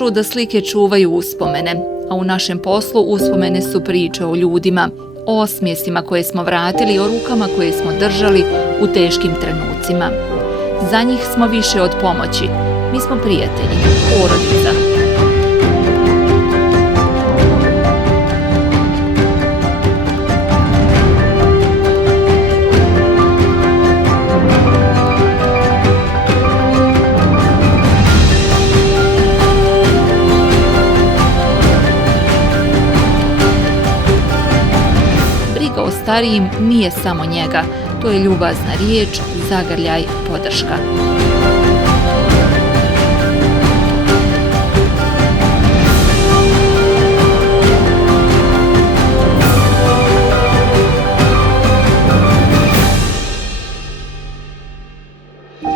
Kažu da slike čuvaju uspomene, a u našem poslu uspomene su priče o ljudima, o osmijesima koje smo vratili, o rukama koje smo držali u teškim trenucima. Za njih smo više od pomoći. Mi smo prijatelji, porodica. O starijim nije samo njega, to je ljubazna riječ, zagrljaj, podrška.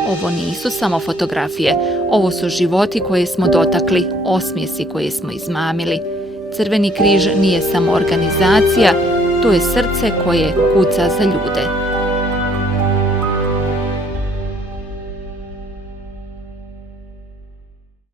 Ovo nisu samo fotografije, ovo su životi koje smo dotakli, osmijesi koje smo izmamili. Crveni križ nije samo organizacija, to je srce koje kuca za ljude.